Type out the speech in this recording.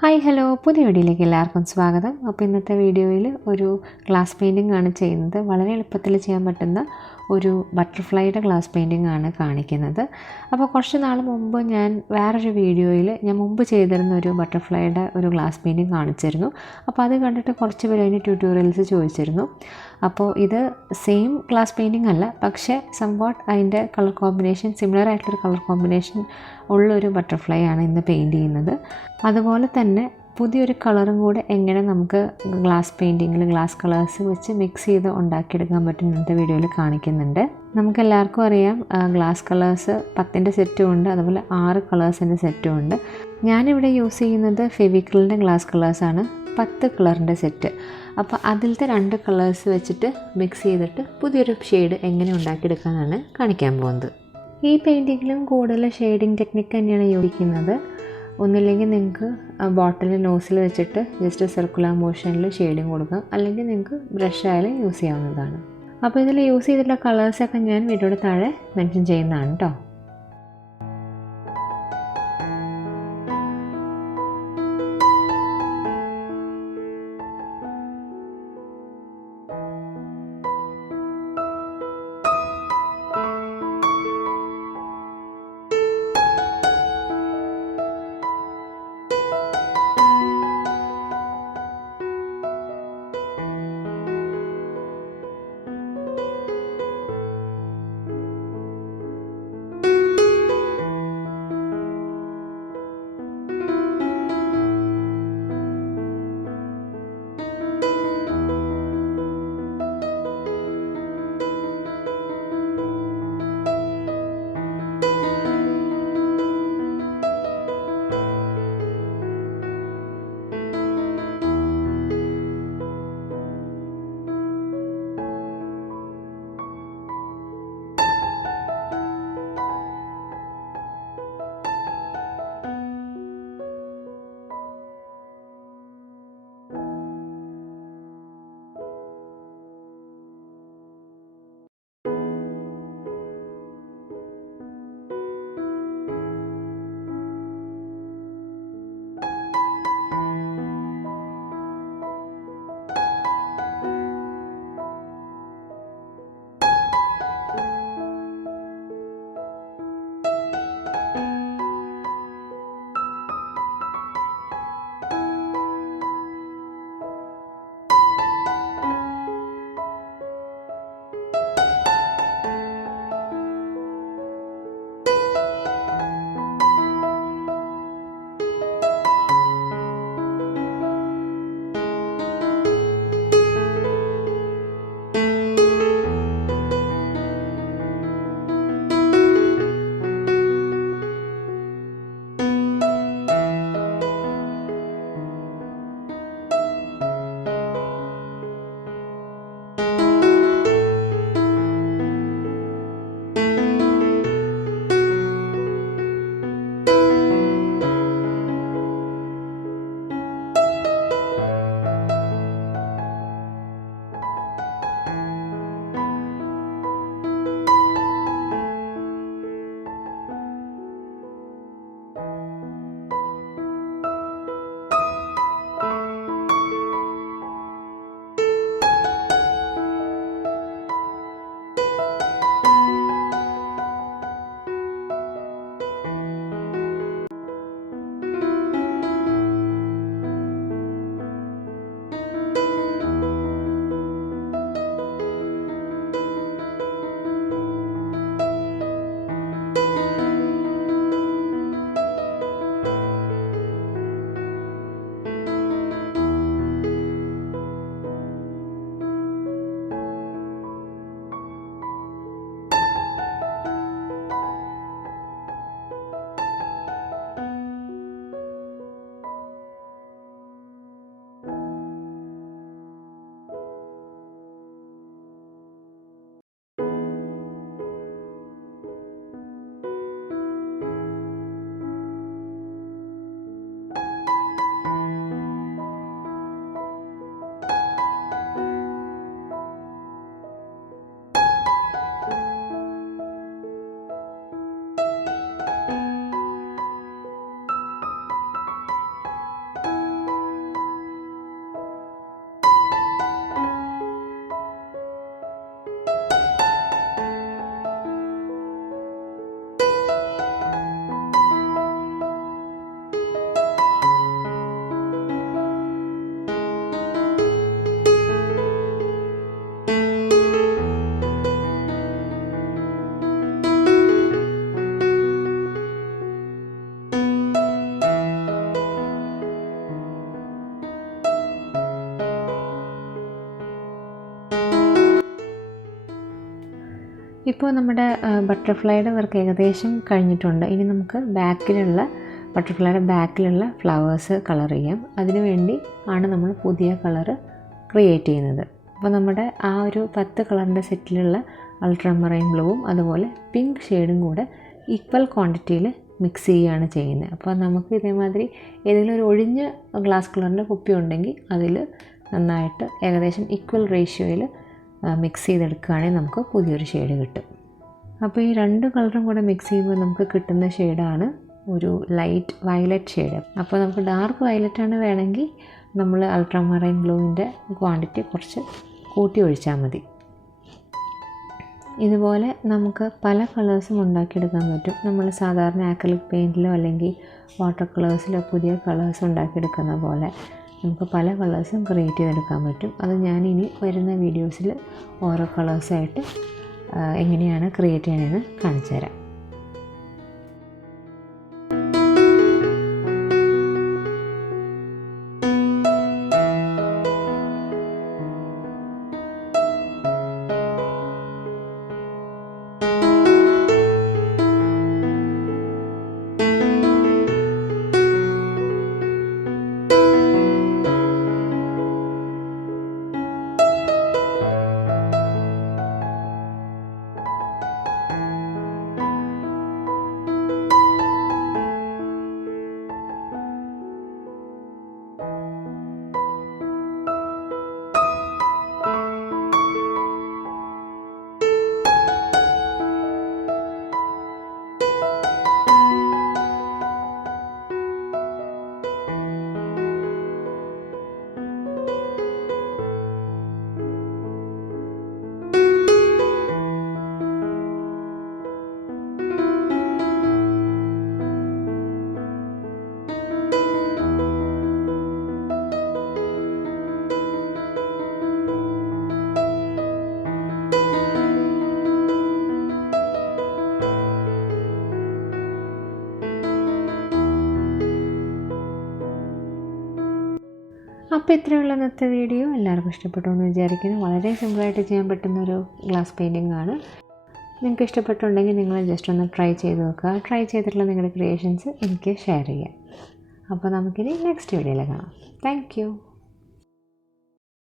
Hi hello പുതിയ വീഡിയോയിലേക്ക് എല്ലാവർക്കും സ്വാഗതം. അപ്പോൾ ഇന്നത്തെ വീഡിയോയിൽ ഒരു ഗ്ലാസ് പെയിൻറ്റിംഗ് ആണ് ചെയ്യുന്നത്. വളരെ എളുപ്പത്തിൽ ചെയ്യാൻ പറ്റുന്ന ഒരു ബട്ടർഫ്ലൈയുടെ ഗ്ലാസ് പെയിൻറ്റിംഗ് ആണ് കാണിക്കുന്നത്. അപ്പോൾ കുറച്ച് നാൾ മുമ്പ് ഞാൻ വേറൊരു വീഡിയോയിൽ ഞാൻ മുമ്പ് ചെയ്തിരുന്ന ഒരു ബട്ടർഫ്ലൈയുടെ ഒരു ഗ്ലാസ് പെയിൻറ്റിംഗ് കാണിച്ചിരുന്നു. അപ്പോൾ അത് കണ്ടിട്ട് കുറച്ച് പേര് അതിന് ട്യൂട്ടോറിയൽസ് ചോദിച്ചിരുന്നു. അപ്പോൾ ഇത് സെയിം ഗ്ലാസ് പെയിൻറ്റിംഗ് അല്ല, പക്ഷേ സംവാട്ട് അതിൻ്റെ കളർ കോമ്പിനേഷൻ സിമിലർ ആയിട്ടുള്ളൊരു കളർ കോമ്പിനേഷൻ ഉള്ളൊരു ബട്ടർഫ്ലൈ ആണ് ഇന്ന് പെയിൻറ്റ് ചെയ്യുന്നത്. അതുപോലെ തന്നെ പുതിയൊരു കളറും കൂടെ എങ്ങനെ നമുക്ക് ഗ്ലാസ് പെയിൻറ്റിങ്ങിൽ ഗ്ലാസ് കളേഴ്സ് വെച്ച് മിക്സ് ചെയ്ത് ഉണ്ടാക്കിയെടുക്കാൻ പറ്റും ഇന്നത്തെ വീഡിയോയിൽ കാണിക്കുന്നുണ്ട്. നമുക്കെല്ലാവർക്കും അറിയാം ഗ്ലാസ് കളേഴ്സ് 10ൻ്റെ സെറ്റും ഉണ്ട്, അതുപോലെ 6 കളേഴ്സിൻ്റെ സെറ്റും ഉണ്ട്. ഞാനിവിടെ യൂസ് ചെയ്യുന്നത് ഫെവിക്രിലിൻ്റെ ഗ്ലാസ് കളേഴ്സാണ്, 10 കളറിൻ്റെ സെറ്റ്. അപ്പോൾ അതിലത്തെ 2 കളേഴ്സ് വെച്ചിട്ട് മിക്സ് ചെയ്തിട്ട് പുതിയൊരു ഷെയ്ഡ് എങ്ങനെ ഉണ്ടാക്കിയെടുക്കാനാണ് കാണിക്കാൻ പോകുന്നത്. ഈ പെയിൻറ്റിങ്ങിലും കൂടുതൽ ഷെയ്ഡിങ് ടെക്നിക്ക് തന്നെയാണ് യോജിക്കുന്നത്. ഒന്നില്ലെങ്കിൽ നിങ്ങൾക്ക് ബോട്ടിൽ നോസിൽ വെച്ചിട്ട് ജസ്റ്റ് സർക്കുലർ മോഷനിൽ ഷെയ്ഡിങ് കൊടുക്കാം, അല്ലെങ്കിൽ നിങ്ങൾക്ക് ബ്രഷ് ആയാലും യൂസ് ചെയ്യാവുന്നതാണ്. അപ്പോൾ ഇതിൽ യൂസ് ചെയ്തിട്ടുള്ള കളേഴ്സൊക്കെ ഞാൻ വീഡിയോയുടെ താഴെ മെൻഷൻ ചെയ്യുന്നതാണ് കേട്ടോ. ഇപ്പോൾ നമ്മുടെ ബട്ടർഫ്ലൈയുടെ വർക്ക് ഏകദേശം കഴിഞ്ഞിട്ടുണ്ട്. ഇനി നമുക്ക് ബട്ടർഫ്ലൈയുടെ ബാക്കിലുള്ള ഫ്ലവേഴ്സ് കളർ ചെയ്യാം. അതിനുവേണ്ടി ആണ് നമ്മൾ പുതിയ കളറ് ക്രിയേറ്റ് ചെയ്യുന്നത്. അപ്പോൾ നമ്മുടെ ആ ഒരു 10 കളറിൻ്റെ സെറ്റിലുള്ള അൾട്രാമറൈൻ ബ്ലൂവും അതുപോലെ പിങ്ക് ഷെയ്ഡും കൂടെ ഈക്വൽ ക്വാണ്ടിറ്റിയിൽ മിക്സ് ചെയ്യുകയാണ് ചെയ്യുന്നത്. അപ്പോൾ നമുക്ക് ഇതേമാതിരി ഏതെങ്കിലും ഒരു ഒഴിഞ്ഞ ഗ്ലാസ് കളറിൻ്റെ കുപ്പി ഉണ്ടെങ്കിൽ അതിൽ നന്നായിട്ട് ഏകദേശം ഈക്വൽ റേഷ്യോയിൽ മിക്സ് ചെയ്തെടുക്കുകയാണെങ്കിൽ നമുക്ക് പുതിയൊരു ഷെയ്ഡ് കിട്ടും. അപ്പോൾ ഈ 2 കളറും കൂടെ മിക്സ് ചെയ്യുമ്പോൾ നമുക്ക് കിട്ടുന്ന ഷെയ്ഡാണ് ഒരു ലൈറ്റ് വയലറ്റ് ഷെയ്ഡ്. അപ്പോൾ നമുക്ക് ഡാർക്ക് വയലറ്റാണ് വേണമെങ്കിൽ നമ്മൾ അൾട്രാമറൈൻ ബ്ലൂവിൻ്റെ ക്വാണ്ടിറ്റി കുറച്ച് കൂട്ടി ഒഴിച്ചാൽ മതി. ഇതുപോലെ നമുക്ക് പല കളേഴ്സും ഉണ്ടാക്കിയെടുക്കാൻ പറ്റും. നമ്മൾ സാധാരണ ആക്രിലിക് പെയിൻറ്റിലോ അല്ലെങ്കിൽ വാട്ടർ കളേഴ്സിലോ പുതിയ കളേഴ്സ് ഉണ്ടാക്കിയെടുക്കുന്ന പോലെ നമുക്ക് പല കളേഴ്സും ക്രിയേറ്റ് ചെയ്തെടുക്കാൻ പറ്റും. അത് ഞാനിനി വരുന്ന വീഡിയോസിൽ ഓരോ കളേഴ്സായിട്ട് എങ്ങനെയാണ് ക്രിയേറ്റ് ചെയ്യണമെന്ന് കാണിച്ചു തരാം. അപ്പോൾ ഇത്രയുള്ള ഇന്നത്തെ വീഡിയോ എല്ലാവർക്കും ഇഷ്ടപ്പെട്ടു എന്ന് വിചാരിക്കുന്നു. വളരെ സിമ്പിളായിട്ട് ചെയ്യാൻ പറ്റുന്നൊരു ഗ്ലാസ് പെയിൻറ്റിംഗ് ആണ്. നിങ്ങൾക്ക് ഇഷ്ടപ്പെട്ടുണ്ടെങ്കിൽ നിങ്ങൾ ജസ്റ്റ് ഒന്ന് ട്രൈ ചെയ്ത് നോക്കുക. ട്രൈ ചെയ്തിട്ടുള്ള നിങ്ങളുടെ ക്രിയേഷൻസ് എനിക്ക് ഷെയർ ചെയ്യാം. അപ്പോൾ നമുക്കിനി നെക്സ്റ്റ് വീഡിയോയിൽ കാണാം. Thank you.